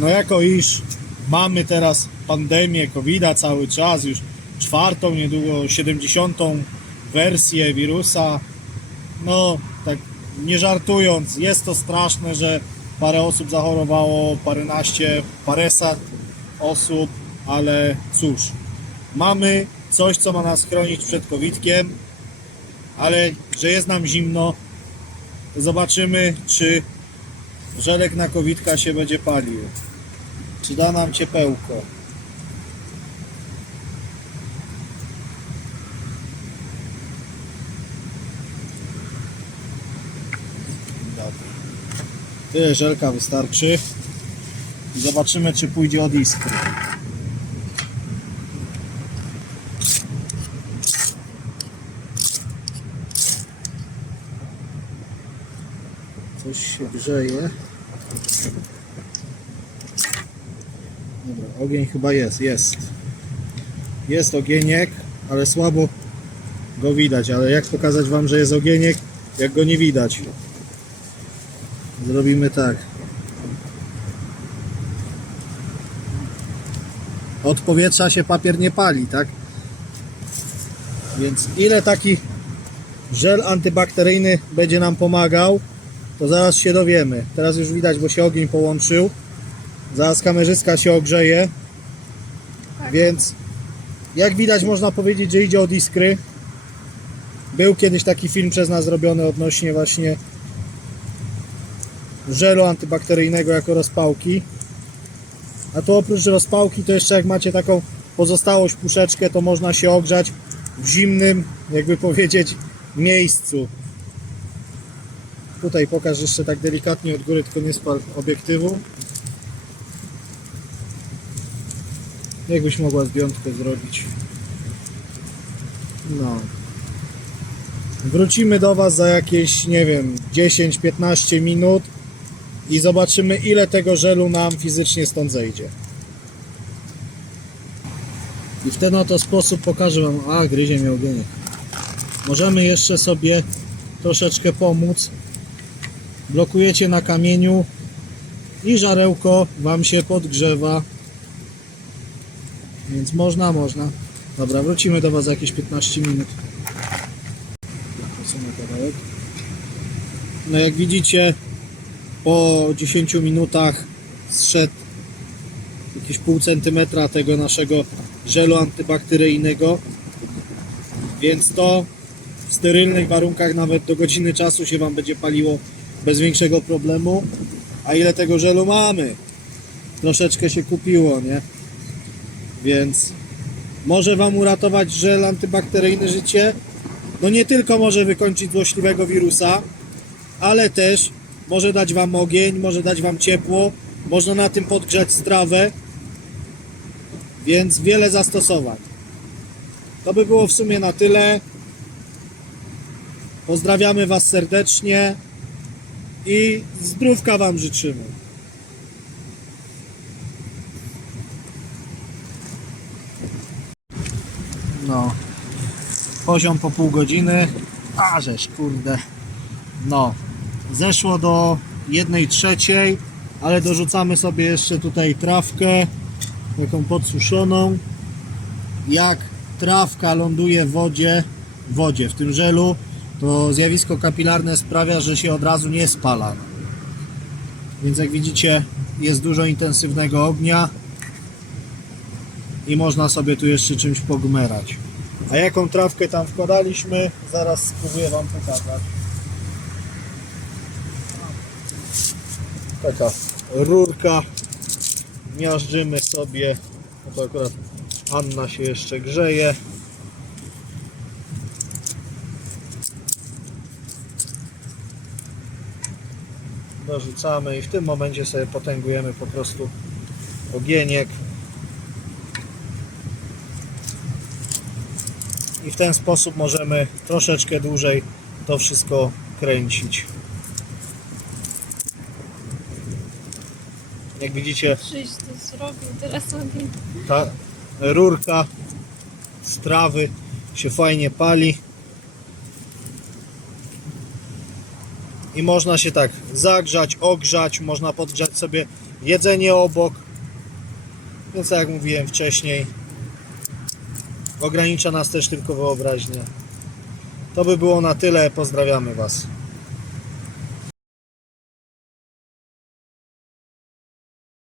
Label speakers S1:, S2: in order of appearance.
S1: No jako iż mamy teraz pandemię covid cały czas, już czwartą, niedługo 70. wersję wirusa, no tak nie żartując, jest to straszne, że parę osób zachorowało, paręnaście, paręset osób, ale cóż, mamy coś, co ma nas chronić przed covidkiem, ale że jest nam zimno, zobaczymy, czy żelek na covidka się będzie palił. Czy da nam ciepełko? Dobra. Tyle żelka wystarczy. Zobaczymy, czy pójdzie od iskry. Coś się grzeje. Dobra, ogień chyba jest, jest. Jest ogieniek, ale słabo go widać. Ale jak pokazać Wam, że jest ogieniek, jak go nie widać? Zrobimy tak. Od powietrza się papier nie pali, tak? Więc ile taki żel antybakteryjny będzie nam pomagał, to zaraz się dowiemy. Teraz już widać, bo się ogień połączył. Zaraz kamerzyska się ogrzeje. Więc jak widać można powiedzieć, że idzie od iskry. Był kiedyś taki film przez nas zrobiony odnośnie właśnie żelu antybakteryjnego jako rozpałki. A tu oprócz rozpałki to jeszcze jak macie taką pozostałość puszeczkę, to można się ogrzać w zimnym, jakby powiedzieć, miejscu. Tutaj pokaż jeszcze tak delikatnie od góry, tylko nie spal obiektywu. Jakbyś mogła zdjątkę zrobić. No. Wrócimy do Was za jakieś, nie wiem, 10-15 minut i zobaczymy, ile tego żelu nam fizycznie stąd zejdzie. I w ten oto sposób pokażę Wam. A, gryzie mnie ogieniek. Możemy jeszcze sobie troszeczkę pomóc. Blokujecie na kamieniu i żarełko Wam się podgrzewa. Więc można, można. Dobra, wrócimy do Was za jakieś 15 minut. No jak widzicie, po 10 minutach zszedł jakieś pół centymetra tego naszego żelu antybakteryjnego. Więc to w sterylnych warunkach nawet do godziny czasu się Wam będzie paliło bez większego problemu. A ile tego żelu mamy? Troszeczkę się kupiło, nie? Więc może Wam uratować żel antybakteryjny życie. No nie tylko może wykończyć złośliwego wirusa, ale też może dać Wam ogień, może dać Wam ciepło, można na tym podgrzać strawę, więc wiele zastosowań. To by było w sumie na tyle. Pozdrawiamy Was serdecznie i zdrówka Wam życzymy. No. Poziom po pół godziny. A żeż kurde. No. Zeszło do jednej trzeciej, ale dorzucamy sobie jeszcze tutaj trawkę, taką podsuszoną. Jak trawka ląduje w wodzie, w wodzie, w tym żelu, to zjawisko kapilarne sprawia, że się od razu nie spala. Więc jak widzicie, jest dużo intensywnego ognia i można sobie tu jeszcze czymś pogmerać. A jaką trawkę tam wkładaliśmy, zaraz spróbuję Wam pokazać. Taka rurka. Miażdżymy sobie. No to akurat Anna się jeszcze grzeje. Dorzucamy i w tym momencie sobie potęgujemy po prostu ogieniek. I w ten sposób możemy troszeczkę dłużej to wszystko kręcić. Jak widzicie,
S2: Przyjść to zrobił, teraz ogień.
S1: ta rurka z trawy się fajnie pali. i można się tak zagrzać, ogrzać, można podgrzać sobie jedzenie obok. Więc tak jak mówiłem wcześniej, ogranicza nas też tylko wyobraźnia. To by było na tyle. Pozdrawiamy Was.